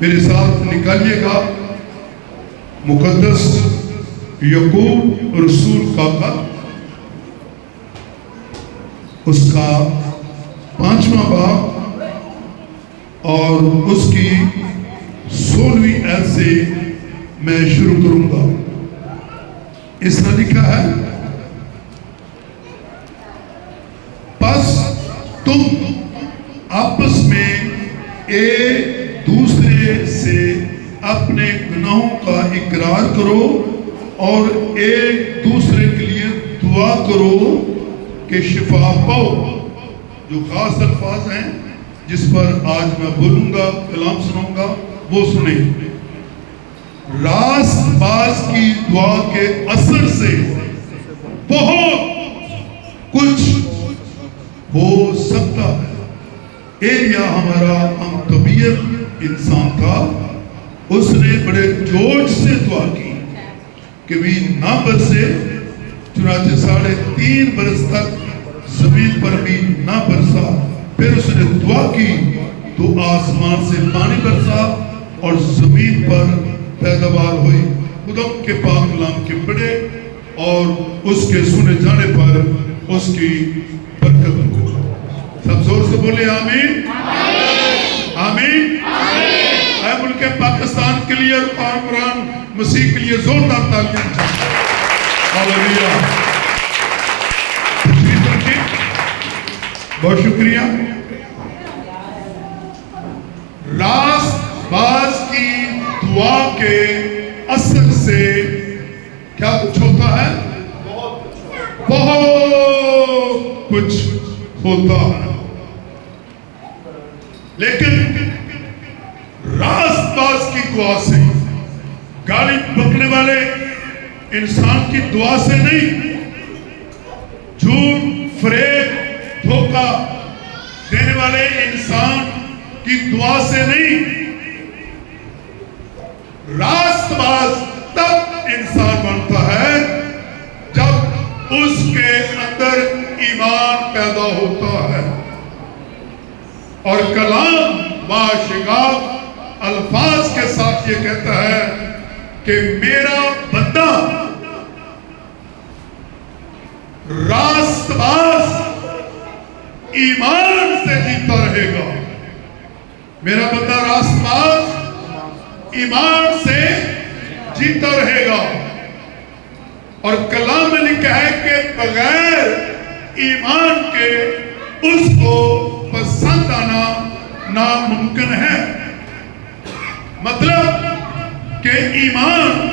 میرے ساتھ نکالیے گا مقدس یعقوب رسول کا خط، اس کا 5واں باب اور اس کی 16ویں آیت سے میں شروع کروں گا۔ اس طرح لکھا ہے، پس تم آپس میں ایک دوسرے سے اپنے گناہوں کا اقرار کرو اور ایک دوسرے کے لیے دعا کرو کہ شفا پاؤ۔ جو خاص الفاظ ہیں جس پر آج میں بولوں گا، کلام سناؤں گا، وہ سنیں۔ راست باز کی دعا کے اثر سے بہت کچھ ہو سکتا ہے۔ ایلیا ہمارا ہم طبیعت انسان تھا، اس نے بڑے جوش سے دعا کی کہ بھی نہ برسے، چنانچہ 3.5 برس تک زمین پر بھی نہ برسا۔ پھر اس نے دعا کی تو آسمان سے پانی برسا اور زمین پر پیداوار ہوئی۔ خدا کے پاک کلام کے پڑھے اور اس کے سنے جانے پر اس کی برکت ہو۔ سب زور سے بولے آمین آمین۔ اے ملک پاکستان کے لیے اور قرآن مسیح کے لیے زوردار تعلیم چاہیے۔ ہاللیلویا۔ تشریف رکھیں، بہت شکریہ۔ راست باز کی دعا کے اثر سے کیا کچھ ہوتا ہے؟ بہت کچھ ہوتا ہے۔ لیکن راست باز کی دعا سے، گالی بکنے والے انسان کی دعا سے نہیں، جھوٹ فریب دھوکہ دینے والے انسان کی دعا سے نہیں، راست باز تب انسان بنتا ہے جب اس کے اندر ایمان پیدا ہوتا ہے اور کلام باشگاف الفاظ کے ساتھ یہ کہتا ہے کہ میرا بندہ راست باز ایمان سے جیتا رہے گا۔ میرا بندہ راست باز ایمان سے جیتا رہے گا۔ اور کلام میں لکھا ہے کہ بغیر ایمان کے اس کو پسند آنا ناممکن ہے۔ مطلب کہ ایمان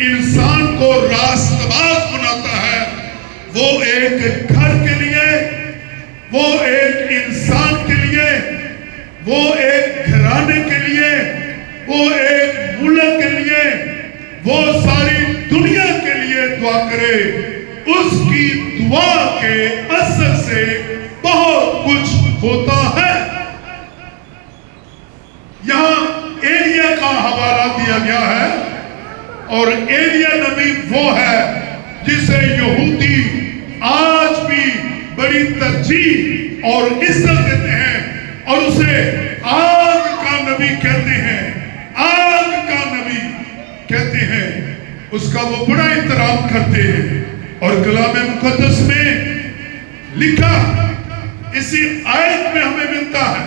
انسان کو راست باز بناتا ہے۔ وہ ایک گھر کے لیے، وہ ایک انسان کے لیے، وہ ایک گھرانے کے لیے، وہ ایک ملک کے لیے، وہ ساری دنیا کے لیے دعا کرے، اس کی دعا کے اثر سے بہت کچھ ہوتا ہے۔ یہاں ایلیا کا حوالہ دیا گیا ہے اور ایلیا نبی وہ ہے جسے یہودی آج بھی بڑی ترجیح اور عزت دیتے ہیں اور اسے آگ کا نبی کہتے ہیں، آگ کا نبی کہتے ہیں، اس کا وہ بڑا احترام کرتے ہیں۔ اور کلام مقدس میں لکھا، اسی آیت میں ہمیں ملتا ہے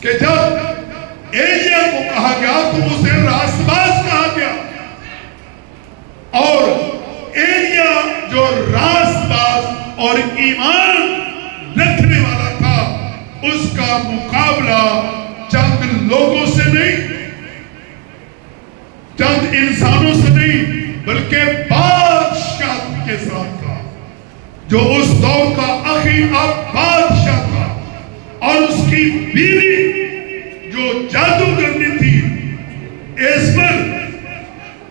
کہ جب ایلیا کو کہا گیا تو اسے راست باز کہا گیا، اور ایلیا جو راست باز اور ایمان رکھنے والا تھا، اس کا مقابلہ چند لوگوں سے نہیں، چند انسانوں سے نہیں، بلکہ بادشاہ کے ساتھ تھا، جو اس دور کا آخری بادشاہ تھا، اور اس کی بیوی جو جادوگرنی تھی، ایزبل،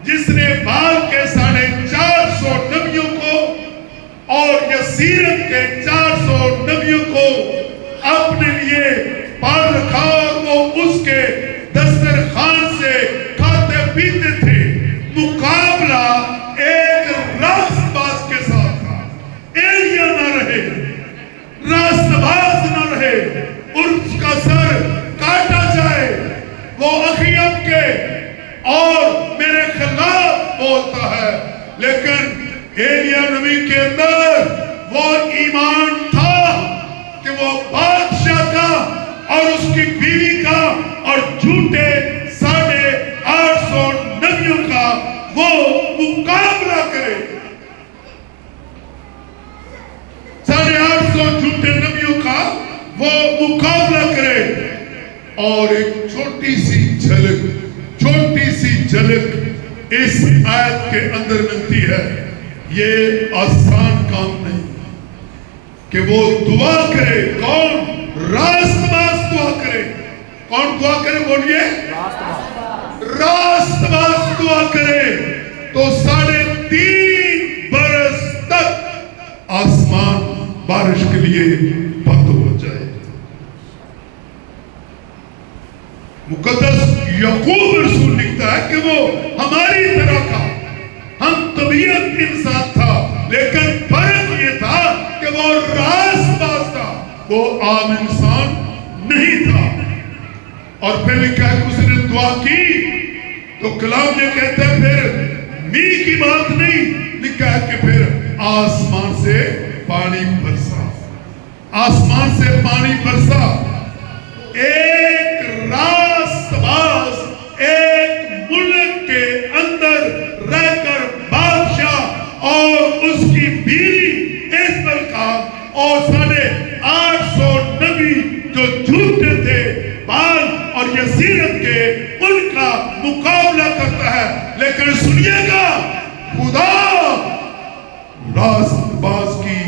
جس نے بال کے 450 نبیوں کو اور یسیرت کے 400 نبیوں کو اپنے لیے پال رکھا، اور وہ اس کے دسترخوان سے کھاتے پیتے تھے، مقابلہ ایک راست باز کے ساتھ تھا۔ ایلیا نہ رہے، راست باز نہ رہے، اور اس کا سر کاٹا جائے، وہ اخیب کے اور میرے خلاف بولتا ہے، لیکن ایلیا نبی کے اندر وہ ایمان تھا کہ وہ بادشاہ کا اور اس کی بیوی کا اور جھوٹے 850 نبیوں کا وہ مقابلہ کرے۔ 850 جھوٹے نبیوں کا وہ مقابلہ کرے۔ اور ایک چھوٹی سی جھلک اس آیت کے اندر ملتی ہے۔ یہ آسان کام نہیں کہ وہ دعا کرے۔ کون؟ راست باز دعا کرے۔ کون دعا کرے؟ بولیے، راست باز دعا کرے تو 3.5 برس تک آسمان بارش کے لیے بند ہو جائے۔ مقدس یعقوب رسول لکھتا ہے کہ وہ ہماری طرح کا ہم طبیعت انسان تھا، لیکن فرق یہ تھا کہ وہ راست باز تھا، وہ عام انسان نہیں تھا۔ اور پھر لکھا ہے کہ اس نے دعا کی تو کلام یہ کہتا ہے پھر می کی بات نہیں، لکھا ہے کہ پھر آسمان سے پانی برسا، آسمان سے پانی برسا۔ ایک راست باز ایک ملک کے اندر رہ کر بادشاہ اور اس کی بیوی ایزبل کا اور 850 نبی جو جھوٹے تھے بال اور یزیرت کے، ان کا مقابلہ کرتا ہے۔ لیکن سنیے گا، خدا راست باز کی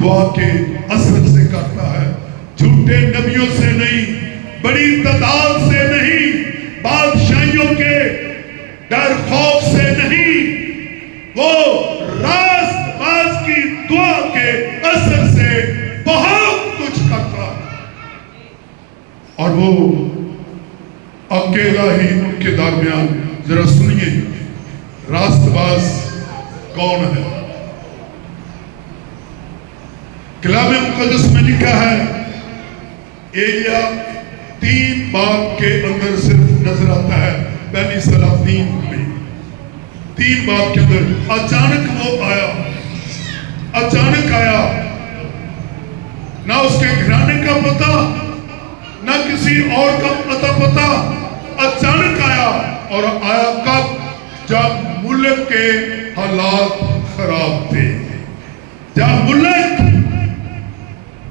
دعا کے اثر سے کرتا ہے، جھوٹے نبیوں سے نہیں، بڑی تعداد سے نہیں، بادشاہیوں کے ڈر خوف سے نہیں، وہ راست باز کی دعا کے اثر سے بہت کچھ کرتا ہے۔ اور وہ اکیلا ہی ان کے درمیان، ذرا سنیے راست باز کون ہے۔ کلام مقدس میں لکھا ہے، ایلیا 3 باب کے اندر صرف نظر آتا ہے، پہلی سلاطین میں 3 باب کے اندر اچانک وہ آیا، اچانک آیا، نہ اس کے گھرانے کا پتہ، نہ کسی اور کا پتہ، اچانک آیا۔ اور آیا کب؟ جب ملک کے حالات خراب تھے، جب ملک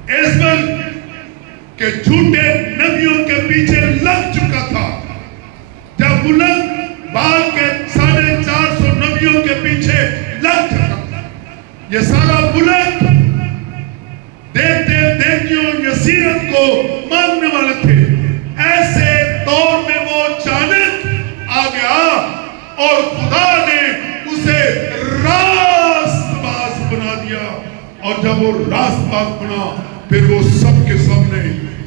ایزبل کہ جھوٹے نبیوں کے پیچھے لگ چکا تھا، جب ملک بال کے 450 نبیوں کے پیچھے لگ چکا تھا، یہ سارا ملک دیوتے دیوتیوں یزیرت کو ماننے والے تھے، ایسے دور میں وہ اچانک آ گیا اور خدا نے اسے راست باز بنا دیا۔ اور جب وہ راست باز بنا، پھر وہ سب کے سامنے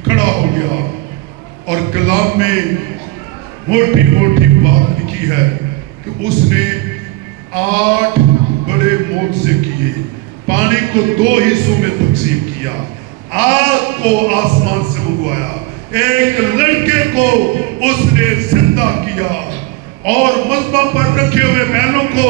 کھڑا ہو گیا۔ اور کلام میں موٹی موٹی بات لکھی ہے کہ اس نے 8 بڑے معجزے کیے، پانی کو 2 حصوں میں تقسیم کیا، آگ کو آسمان سے منگوایا، ایک لڑکے کو اس نے زندہ کیا، اور مذبح پر رکھے ہوئے بیلوں کو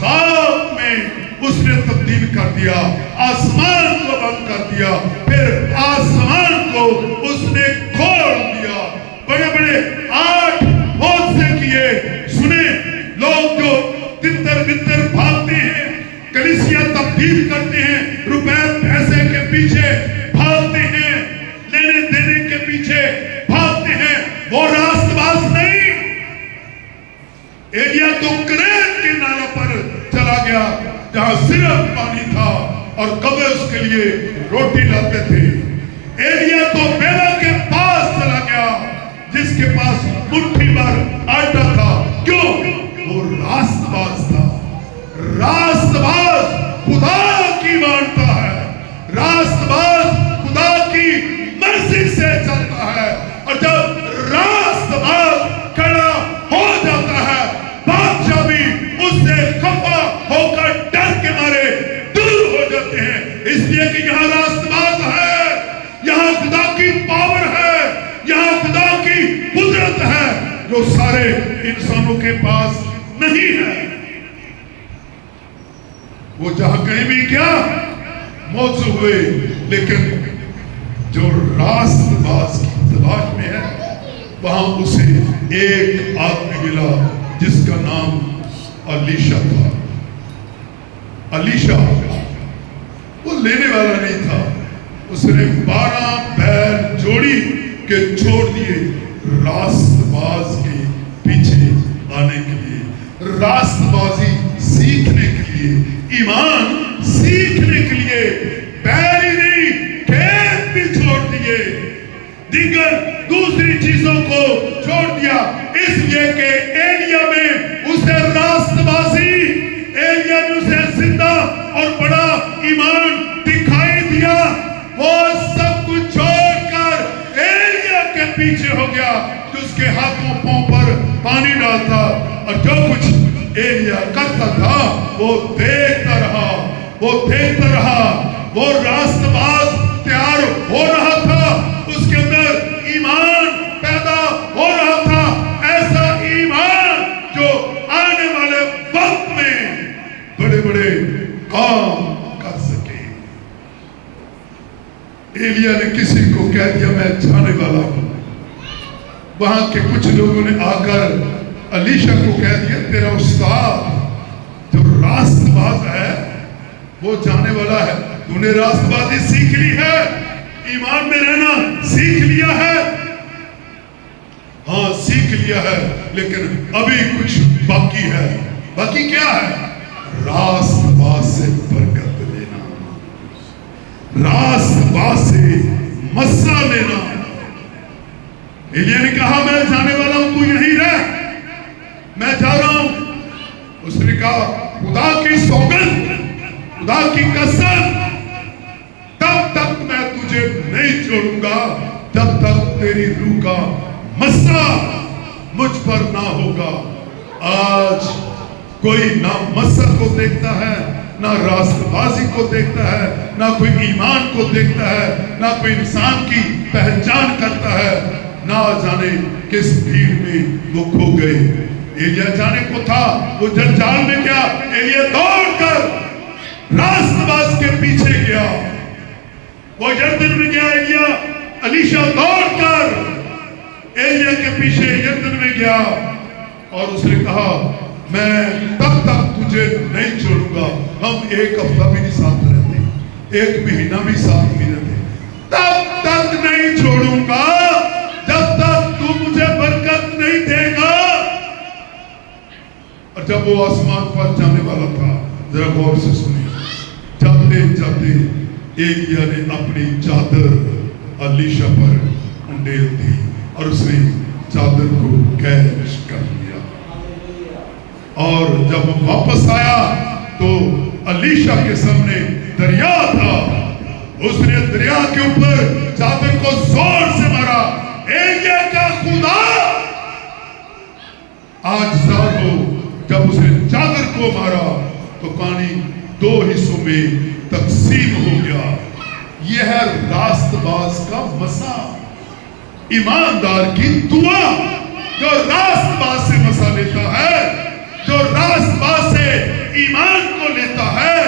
خاک میں اس نے تبدیل کر دیا، آسمان کو بند کر دیا، پھر آسمان کو اس نے کھول دیا۔ بڑے بڑے 8 معجزے کیے۔ سنیں، لوگ جو تتر بتر بھاگتے ہیں، کلیسیا تبدیل کرتے ہیں، روپے پیسے کے پیچھے بھاگتے ہیں، لینے دینے کے پیچھے بھاگتے ہیں، وہ راست باز نہیں۔ ایلیا تو کریت کے نالہ پر چلا گیا جہاں صرف پانی تھا اور کبے اس کے لیے روٹی لاتے تھے۔ ایلیا تو بیوہ کے پاس چلا گیا جس کے پاس مٹھی بھر آٹا تھا۔ کیوں؟ وہ راست باز تھا۔ راست باز خدا کی مانتا ہے، راست باز خدا کی مرضی سے چلتا ہے، اور جب راست باز کھڑا ہو جاتا ہے، بادشاہ بھی اس سے خفا ہو کر ڈر کے مارے دور ہو جاتے ہیں، اس لیے کہ یہاں راست باز ہے، یہاں خدا کی وہ سارے انسانوں کے پاس نہیں ہے. وہ جہاں کہیں بھی کیا موت ہوئے، لیکن جو راست باز کی تلاش میں ہے وہاں اسے ایک آدمی ملا جس کا نام الیشا تھا. الیشا وہ لینے والا نہیں تھا، اس نے 12 بیل جوڑی کے چھوڑ دیے راست باز کے پیچھے آنے کے لیے، راست بازی سیکھنے کے لیے، ایمان سیکھنے کے لیے. بیل ہی نہیں، کھیت بھی چھوڑ دیے، دیگر دوسری چیزوں کو چھوڑ دیا، اس لیے کہ ایلیا میں اسے راست بازی، ایلیا میں اسے زندہ اور بڑا ایمان دکھائی دیا. وہ سب کچھ چھوڑ کر ایلیا کے پیچھے ہو گیا جو اس کے ہاتھوں پاؤں پر پانی ڈالتا، اور جو کچھ ایلیا کرتا تھا وہ دیکھتا رہا، وہ دیکھتا رہا. وہ راست باز تیار ہو رہا تھا، اس کے اندر ایمان پیدا ہو رہا تھا، ایسا ایمان جو آنے والے وقت میں بڑے بڑے کام کر سکے. ایلیا نے کسی کو کہہ دیا میں جانے والا ہوں. وہاں کے کچھ لوگوں نے آ کر الیشا کو کہہ دیا تیرا استاد جو راست باز ہے وہ جانے والا ہے، تو نے راست بازی سیکھ لی ہے، ایمان میں رہنا سیکھ لیا ہے. ہاں سیکھ لیا ہے، لیکن ابھی کچھ باقی ہے. باقی کیا ہے؟ راست باز سے برکت لینا، راست باز سے مسا لینا. ایلیا نے کہا میں جانے والا ہوں، تو یہیں رہ، میں جا رہا ہوں. اس نے کہا خدا کی سوگند، خدا کی قسم، تب تک میں تجھے نہیں چھوڑوں گا جب تک تیری روح کا مسا مجھ پر نہ ہوگا. آج کوئی نہ مسا کو دیکھتا ہے، نہ راست بازی کو دیکھتا ہے، نہ کوئی ایمان کو دیکھتا ہے، نہ کوئی انسان کی پہچان کرتا ہے. نہ جانے کس بھیڑ میں وہ کھو گئے. ایلیا جانے کو تھا، وہ جنجال میں گیا. ایلیا دوڑ کر راست باز کے پیچھے گیا، وہ یردن میں گیا. ایلیا الیشا دوڑ کر ایلیا کے پیچھے یردن میں گیا اور اس نے کہا میں تب تک تجھے نہیں چھوڑوں گا. ہم ایک ہفتہ بھی نہیں ساتھ رہتے، ایک مہینہ بھی ساتھ نہیں رہتے، تب تک نہیں چھوڑوں گا جب تک تو مجھے برکت نہیں دے گا. اور جب وہ آسمان پر جانے والا تھا، ذرا غور سے سنیں، جاتے جاتے ایلیا نے اپنی چادر الیشا پر انڈیل دی اور اس نے چادر کو کیچ کر لیا. اور جب وہ واپس آیا تو الیشا کے سامنے دریا تھا. اس نے دریا کے اوپر چادر کو زور سے مارا. ایلیا کا خدا آج زار ہو. جب اس نے چادر کو مارا تو پانی 2 حصوں میں تقسیم ہو گیا. یہ ہے راست باز کا مسا، ایماندار کی دعا. جو راست باز سے مسا لیتا ہے، جو راست باز سے ایمان کو لیتا ہے،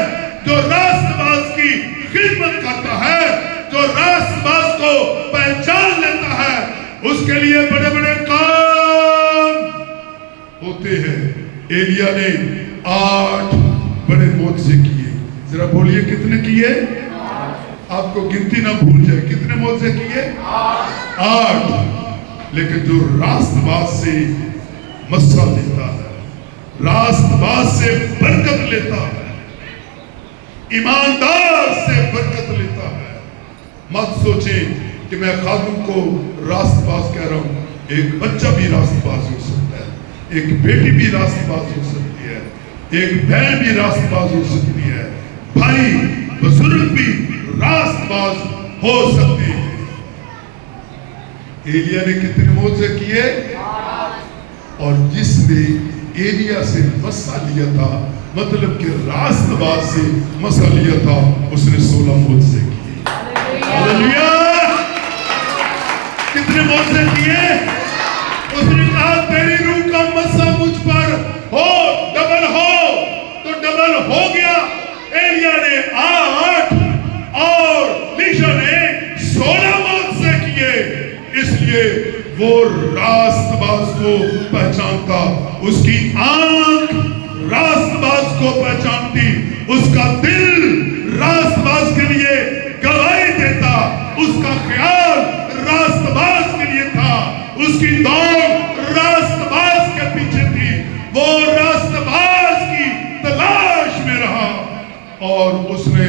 جو راست باز کی خدمت کرتا ہے، جو راست باز کو پہچان لیتا ہے، اس کے لیے بڑے بڑے کام ہوتے ہیں. ایلیا نے 8 بڑے معجزے کیے. ذرا بولیے کتنے کیے؟ آپ کو گنتی نہ بھول جائے. کتنے معجزے کیے؟ 8. لیکن جو راست باز سے مسا لیتا ہے، راست باز سے برکت لیتا ہے، ایماندار سے برکت لیتا ہے. مت سوچیں کہ میں خادم کو راست باز کہہ رہا ہوں. ایک بچہ بھی راست باز ہو سکتا ہے، ایک بیٹی بھی راست باز ہو سکتی ہے، ایک بہن بھی راست باز ہو سکتی ہے، بھائی بزرگ بھی راست باز ہو سکتے ہیں. ایلیا نے کتنے معجزے کیے؟ اور جس نے ایلیا سے مسا لیا تھا، مطلب کہ راست باز سے مسا لیا تھا، اس نے 16 معجزے کیے. ہاللیلویہ! کتنے معجزے کیے؟ اس نے کہا تیری روح کا مسا مجھ پر ہو، ڈبل ہو، تو ڈبل ہو گیا۔ ایلیا نے 8 اور لیشا نے 16 موت سے کیے، اس لیے وہ راست باز کو پہچانتا، اس کی آنکھ راست باز کو پہچانتی، اس کا دل راست باز کے لیے گواہی دیتا، اس کا خیال راست باز کے لیے تھا، اس کی دوڑ راست باز کے پیچھے تھی، وہ راست باز کی تلاش میں رہا اور اس نے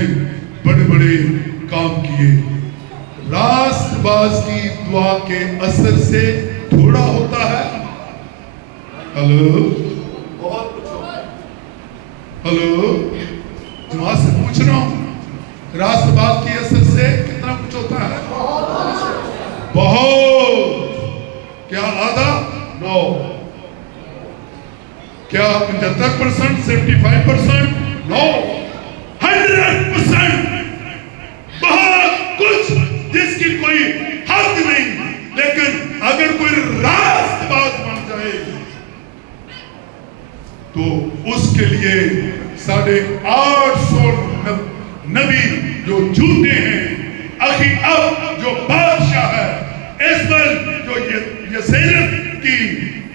بڑے بڑے کام کیے۔ راست باز کی دعا کے اثر سے تھوڑا ہوتا ہے، ہلو ہلو جماعت سے پوچھ رہا ہوں، راست باز کی اثر سے کتنا کچھ ہوتا ہے؟ بہت۔ کیا آدھا؟ نو۔ کیا 75%؟ 75%؟ نو، 100%۔ بہت کچھ جس کی کوئی حد نہیں، لیکن اگر کوئی راست باز بن جائے تو اس کے لیے 850 نبی جو جھوٹے ہیں، اخی اب جو بادشاہ ہے، اسبل جو یسیرت کی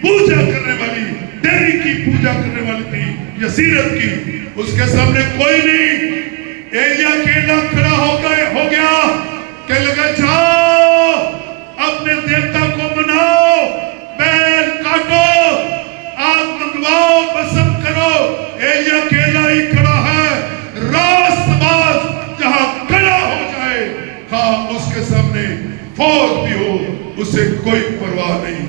پوجا کرنے والی، دیوی کی پوجا کرنے والی تھی، یسیرت کی، اس کے سامنے کوئی نہیں۔ ایلیا اکیلا کھڑا ہو گیا کہ لگا جاؤ اپنے دیوتا کو مناؤ، بیل کاٹو، آگ منگواؤ، بسم کرو۔ ایلیا اکیلا ہی کھڑا ہے۔ راست باز جہاں کھڑا ہو جائے، ہاں اس کے سامنے فوج بھی ہو، اسے کوئی پرواہ نہیں۔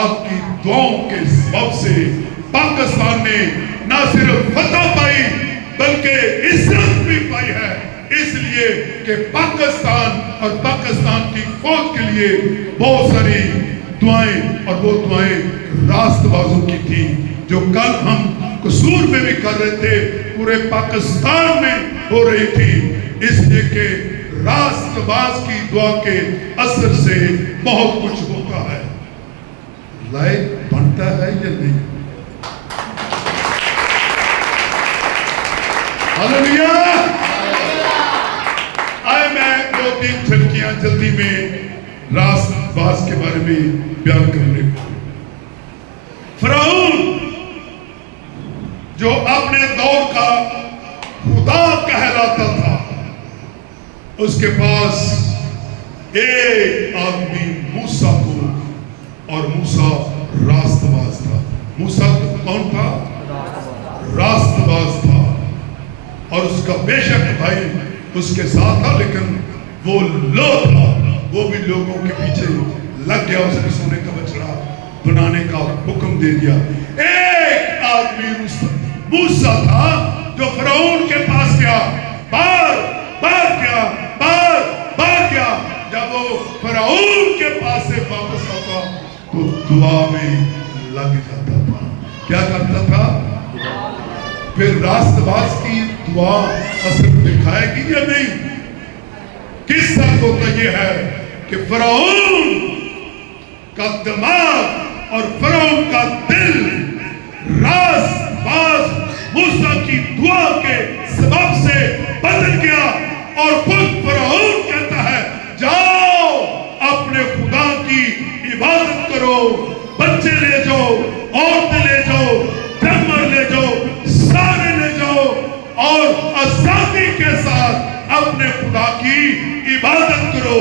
آپ کی دعاؤں کے سبب سے پاکستان نے نہ صرف فتح پائی بلکہ عزت بھی پائی ہے، اس لیے کہ پاکستان اور پاکستان کی فوج کے لیے بہت ساری دعائیں، اور وہ دعائیں راست بازوں کی تھی جو کل ہم قصور میں بھی کر رہے تھے، پورے پاکستان میں ہو رہی تھی، اس لیے کہ راست باز کی دعا کے اثر سے بہت کچھ ہوتا ہے۔ لائق بنتا ہے یا نہیں؟ ہاللیلویہ۔ آئے میں 2-3 جھلکیاں جلدی میں راست باز کے بارے میں بیان کرنے کو۔ فرعون جو اپنے دور کا خدا کہلاتا تھا، اس کے پاس ایک آدمی موسیٰ کو، اور موسیٰ راست باز تھا۔ موسیٰ کون تھا؟ راست باز تھا، اور اس کا بے شک بھائی اس کے ساتھ تھا، لیکن وہ لو تھا، وہ بھی لوگوں کے پیچھے لگ گیا، اسے سونے کا بچڑا بنانے کا حکم دے دیا۔ ایک آدمی موسیٰ تھا جو فرعون کے پاس گیا، بار گیا، جب وہ فرعون کے پاس سے واپس آتا تو دعا میں لگ جاتا تھا۔ کیا کرتا تھا؟ پھر راست باز کی دعا اثر دکھائے گی یا نہیں؟ قصہ تو یہ ہے کہ فرعون کا دماغ اور فرعون کا دل راست باز موسیٰ کی دعا کے سبب سے بدل گیا، اور خود فرعون کہتا ہے جاؤ اپنے خدا کی عبادت کرو، بچے لے جاؤ، عورتیں لے جاؤ، جانور لے جاؤ، سارے لے جاؤ، اور آزادی کے ساتھ اپنے خدا کی عبادت کرو۔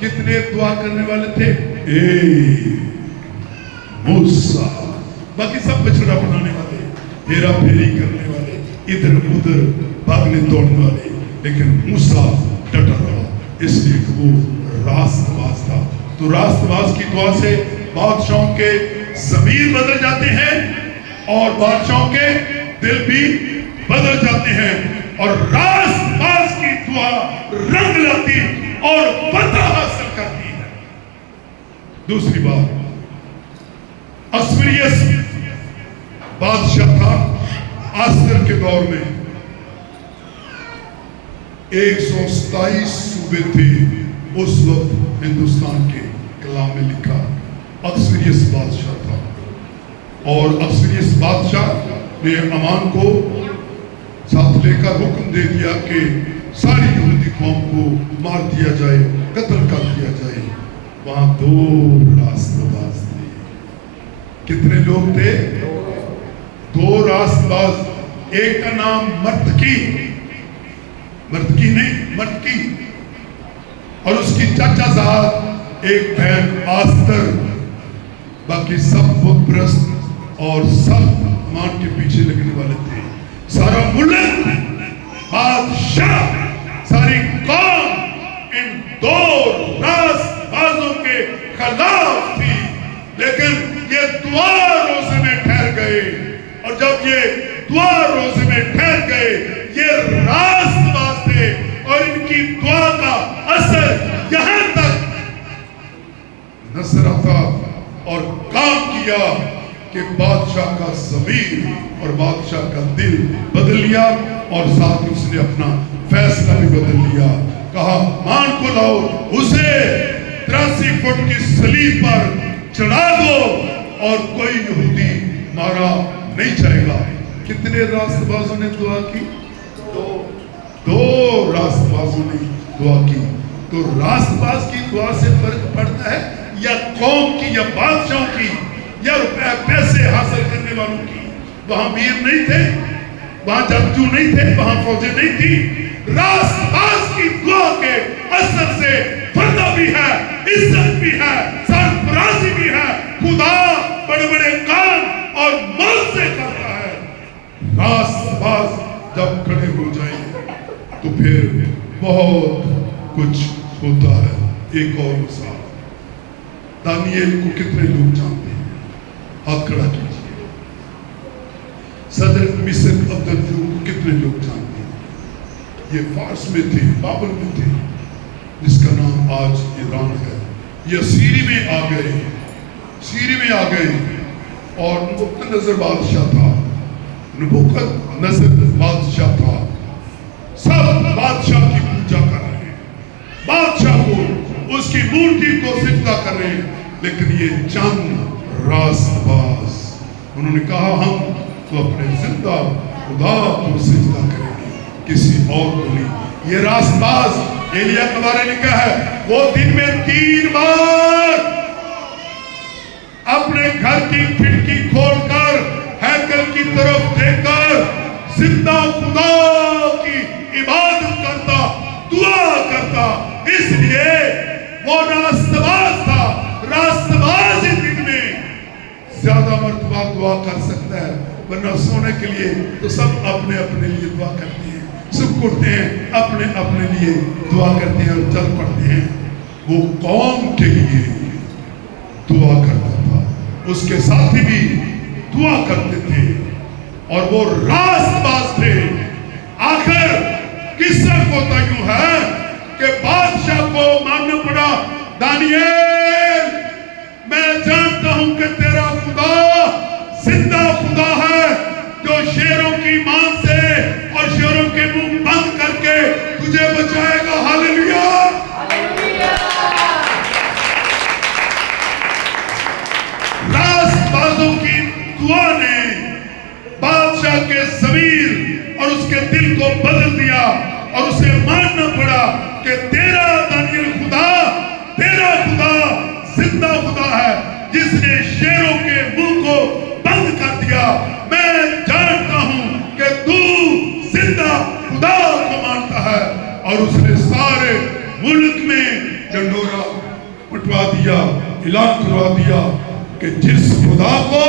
کتنے دعا کرنے والے تھے؟ موسیٰ۔ باقی سب بچڑا بنانے والے، ہیرا پھیری کرنے والے، ادھر ادھر بھاگنے دوڑنے والے، لیکن موسیٰ ڈٹا رہا، اس لیے کہ وہ راست باز تھا۔ تو راست باز کی دعا سے بادشاہوں کے ضمیر بدل جاتے ہیں، اور بادشاہوں کے دل بھی بدل جاتے ہیں، اور راست باز کی دعا رنگ لاتی اور فتح حاصل کرتی ہے۔ دوسری بات، اسوریس بادشاہ تھا آسر کے دور میں، 127 صوبے تھے اس وقت ہندوستان کے، کلام میں لکھا اکثریت بادشاہ تھا، اور اکثریت بادشاہ نے امان کو ساتھ لے کر حکم دے دیا کہ ساری یہودی قوم کو مار دیا جائے، قتل کر دیا جائے۔ وہاں 2 راست باز تھے۔ کتنے لوگ تھے؟ 2 راست باز۔ ایک کا نام مرتکی نہیں، مرتکی، اور اس کی چچا زاد ایک بہن آستر۔ باقی سب بت پرست اور سب مان کے پیچھے لگنے والے تھے۔ سارا ملک، بادشاہ، ساری قوم ان 2 راست بازوں کے خلاف تھی، لیکن یہ دعا روزے میں ٹھہر گئے، اور جب یہ دعا روزے میں ٹھہر گئے، یہ راست باز تھے، اور ان کی دعا کا اثر یہاں تک نظر آتا اور کام کیا کہ بادشاہ کا ضمیر اور بادشاہ کا دل بدل لیا، اور ساتھ اس نے اپنا فیصلہ بھی بدل لیا۔ کہا مان کو لاؤ، اسے 83 فٹ کی صلیب پر چڑھا دو، اور کوئی یہودی مارا نہیں جائے گا۔ کتنے راست بازوں نے دعا کی؟ 2 راست بازوں نے دعا کی۔ تو راست باز کی دعا سے فرق پڑتا ہے یا قوم کی یا بادشاہوں کی یا پیسے حاصل کرنے والوں کی؟ وہاں امیر نہیں تھے، وہاں جنگجو نہیں تھے، وہاں فوجیں نہیں تھی۔ راست باز کی دعا کے اثر سے فتح بھی ہے، عزت بھی ہے، سرفرازی بھی ہے۔ خدا بڑے بڑے کام اور معجزے کرتا ہے۔ راست باز جب کھڑے ہو جائیں تو پھر بہت کچھ ہوتا ہے۔ ایک اور مثال، دانیل کو کتنے لوگ جانتے ہیں؟ ہاتھ کھڑا کیجیے۔ صدر مصر عبدالجو کو کتنے لوگ جانتے ہیں؟ یہ فارس میں تھے، بابل میں تھے، جس کا نام آج ایران ہے۔ یہ سیری میں آ گئے، اور نبوکدنیزر بادشاہ تھا، نبوکدنیزر بادشاہ تھا۔ سب بادشاہ کی پوجا کر رہے ہیں، بادشاہ کو، اس کی مورتی کو سجدہ کر رہے ہیں، لیکن یہ چند راست باز، انہوں نے کہا ہم تو اپنے زندہ خدا کو سجدہ کریں گے، کسی اور کو نہیں۔ یہ راست باز ایلیا کے بارے میں کہا ہے، وہ دن میں 3 بار اپنے گھر کی کھڑکی کھول کر ہیکل کی طرف دیکھ کر زندہ خدا کی عبادت کرتا، دعا کرتا۔ اس لیے وہ راست باز تھا۔ راست باز اس دن میں زیادہ مرتبہ دعا کر سکتا ہے، ورنہ سونے کے لیے تو سب اپنے اپنے لیے دعا کرتے ہیں، سب اٹھتے ہیں اپنے اپنے لیے دعا کرتے ہیں اور چل پڑتے ہیں۔ وہ قوم کے لیے دعا کرتا تھا، اس کے ساتھی بھی دعا کرتے تھے، اور وہ راست باز تھے۔ آخر قصہ کو تو یوں ہے کہ بادشاہ کو ماننا پڑا، دانیل میں جانتا ہوں کہ تیرا خدا زندہ خدا ہے، جو شیروں کی مان سے اور شیروں کے منہ بند کر کے تجھے بچائے گا۔ ہاللیلویا۔ راست بازوں کی دعا نے بادشاہ کے ضمیر اور اس کے دل کو بدل دیا، اور اسے ماننا پڑا کہ تیرا دانیل خدا، تیرا خدا زندہ خدا ہے، جس نے شیروں کے منہ کو بند کر دیا۔ میں جانتا ہوں کہ تو زندہ خدا کو مانتا ہے۔ اور اس نے سارے ملک میں ڈنڈورا پٹوا دیا، اعلان کروا دیا کہ جس خدا کو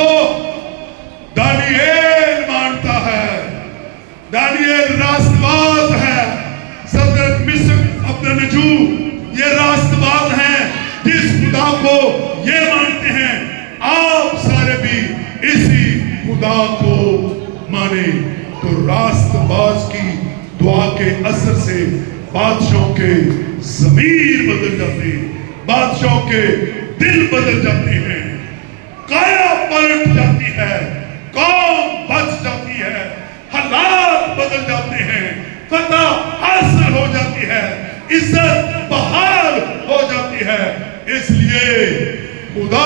دانیل مانتا ہے، دانیل راست باز ہے، صدر مصر عبدالنجو یہ راست باز ہیں، جس خدا کو یہ مانتے ہیں، آپ سارے بھی اسی خدا کو مانے۔ تو راست باز کی دعا کے اثر سے بادشاہوں کے ضمیر بدل جاتے ہیں، بادشاہوں کے دل بدل جاتے ہیں، کایا پلٹ جاتی ہے، قوم بچ جاتی ہے، حالات بدل جاتے ہیں، فتح حاصل ہو جاتی ہے، عزت بحال ہو جاتی ہے۔ اس لیے خدا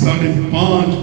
5:30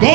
2